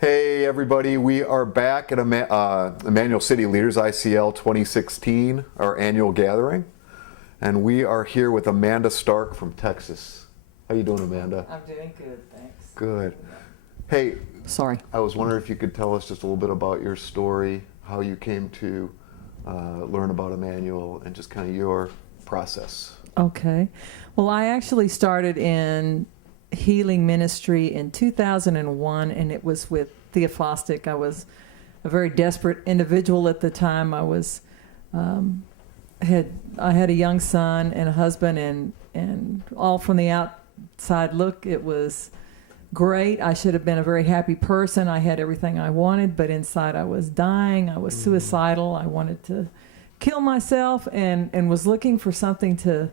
Hey everybody, we are back at Immanuel City Leaders, ICL 2016, our annual gathering. And we are here with Amanda Starck from Texas. How you doing, Amanda? I'm doing good, thanks. Good. Hey, Sorry. I was wondering if you could tell us just a little bit about your story, how you came to learn about Immanuel, and just kind of your process. Okay. Well, I actually started in healing ministry in 2001, and it was with Theophostic. I was a very desperate individual at the time. I was had a young son and a husband, and all from the outside look, it was great. I should have been a very happy person. I had everything I wanted, but inside I was dying. I was suicidal. I wanted to kill myself, and was looking for something to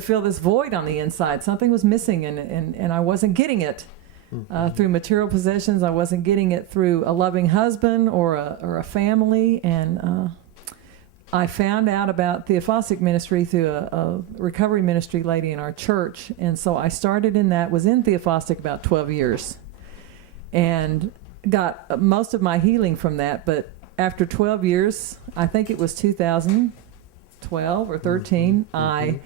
fill this void on the inside. Something was missing, and I wasn't getting it through material possessions. I wasn't getting it through a loving husband or a family. And I found out about Theophostic ministry through a recovery ministry lady in our church. And so I started in that, was in Theophostic about 12 years, and got most of my healing from that. But after 12 years, I think it was 2012 or 13, I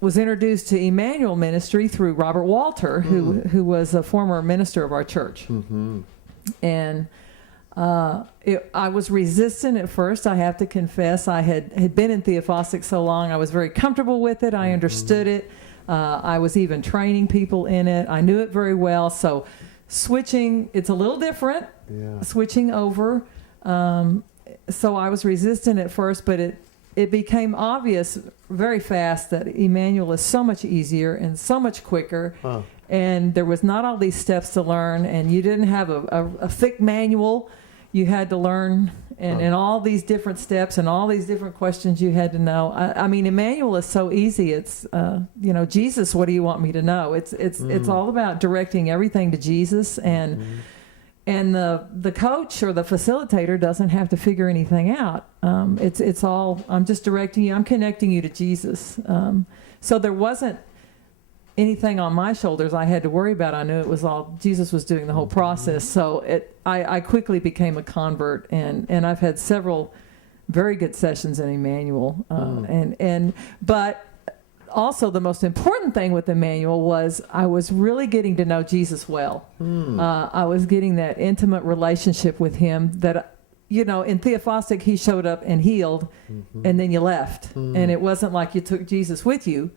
was introduced to Immanuel ministry through Robert Walter, who was a former minister of our church. And I was resistant at first, I have to confess. I had been in Theophostic so long, I was very comfortable with it. I understood it. I was even training people in it. I knew it very well. So switching, it's a little different, switching over. So I was resistant at first, but it became obvious very fast that Immanuel is so much easier and so much quicker. And there was not all these steps to learn, and you didn't have a thick manual. You had to learn, and all these different steps and all these different questions you had to know. I mean, Immanuel is so easy. It's, Jesus, what do you want me to know? It's all about directing everything to Jesus, and the coach or the facilitator doesn't have to figure anything out. It's all, I'm just directing you, I'm connecting you to Jesus. So there wasn't anything on my shoulders I had to worry about. I knew it was all, Jesus was doing the whole process. So I quickly became a convert, and I've had several very good sessions in Immanuel. But also the most important thing with Immanuel was I was really getting to know Jesus well. I was getting that intimate relationship with him that, in Theophostic, he showed up and healed, and then you left. And it wasn't like you took Jesus with you.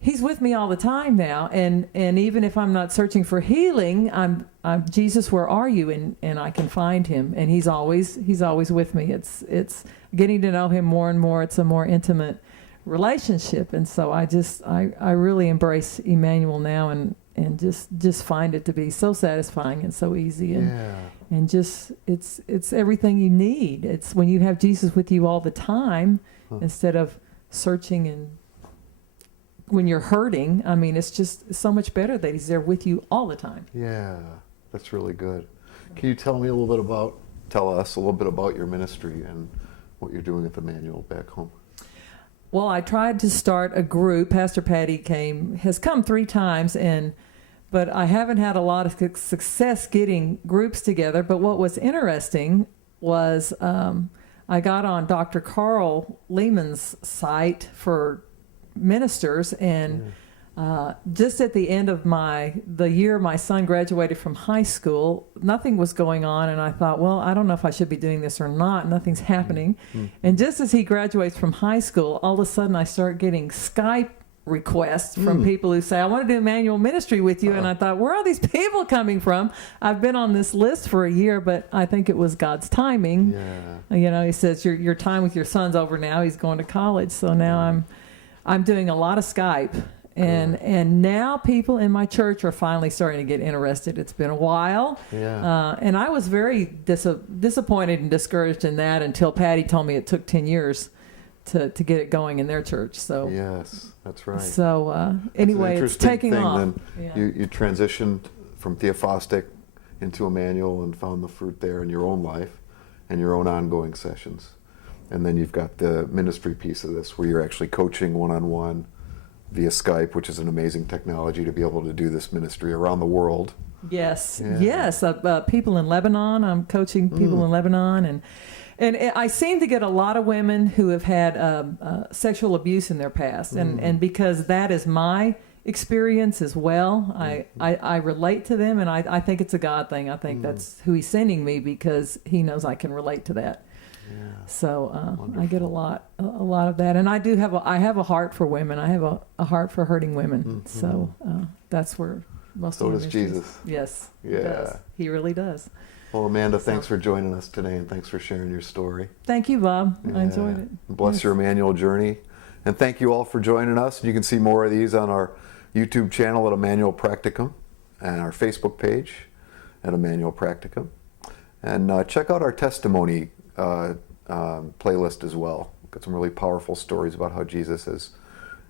He's with me all the time now. And even if I'm not searching for healing, I'm Jesus, where are you? And I can find him. And he's always with me. It's getting to know him more and more. It's a more intimate relationship. And so I really embrace Immanuel now, and just find it to be so satisfying and so easy, and just it's everything you need. It's when you have Jesus with you all the time, instead of searching and when you're hurting. I mean, it's just so much better that he's there with you all the time. Yeah, that's really good. Can you tell us a little bit about your ministry and what you're doing at Immanuel back home? Well, I tried to start a group. Pastor Patti has come 3 times, but I haven't had a lot of success getting groups together. But what was interesting was I got on Dr. Carl Lehman's site for ministers, and just at the end of the year my son graduated from high school, nothing was going on, and I thought, well, I don't know if I should be doing this or not. Nothing's happening. And just as he graduates from high school, all of a sudden I start getting Skype requests from people who say, I want to do Immanuel ministry with you. And I thought, where are these people coming from? I've been on this list for a year, but I think it was God's timing. He says, your time with your son's over now. He's going to college. So now I'm doing a lot of Skype, and now people in my church are finally starting to get interested. It's been a while, and I was very disappointed and discouraged in that until Patty told me it took 10 years to get it going in their church. So yes, that's right. So anyway, it's taking off. You transitioned from Theophostic into Immanuel and found the fruit there in your own life and your own ongoing sessions. And then you've got the ministry piece of this, where you're actually coaching one-on-one via Skype, which is an amazing technology to be able to do this ministry around the world. Yes, Yeah. yes. People in Lebanon. I'm coaching people in Lebanon, and I seem to get a lot of women who have had sexual abuse in their past, and because that is my experience as well, I relate to them, and I think it's a God thing. I think that's who He's sending me, because He knows I can relate to that. Yeah. So I get a lot of that, and I have a heart for women. I have a heart for hurting women. So that's where most So of my does ministries- Jesus. Yes, Yeah. He does. He really does. Well, Amanda, thanks for joining us today, and thanks for sharing your story. Thank you, Bob. I enjoyed Yeah. it. Bless Yes. your Immanuel journey. And thank you all for joining us. You can see more of these on our YouTube channel at Immanuel Practicum and our Facebook page at Immanuel Practicum. And check out our testimony playlist as well. Got some really powerful stories about how Jesus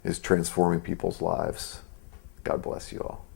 is transforming people's lives. God bless you all.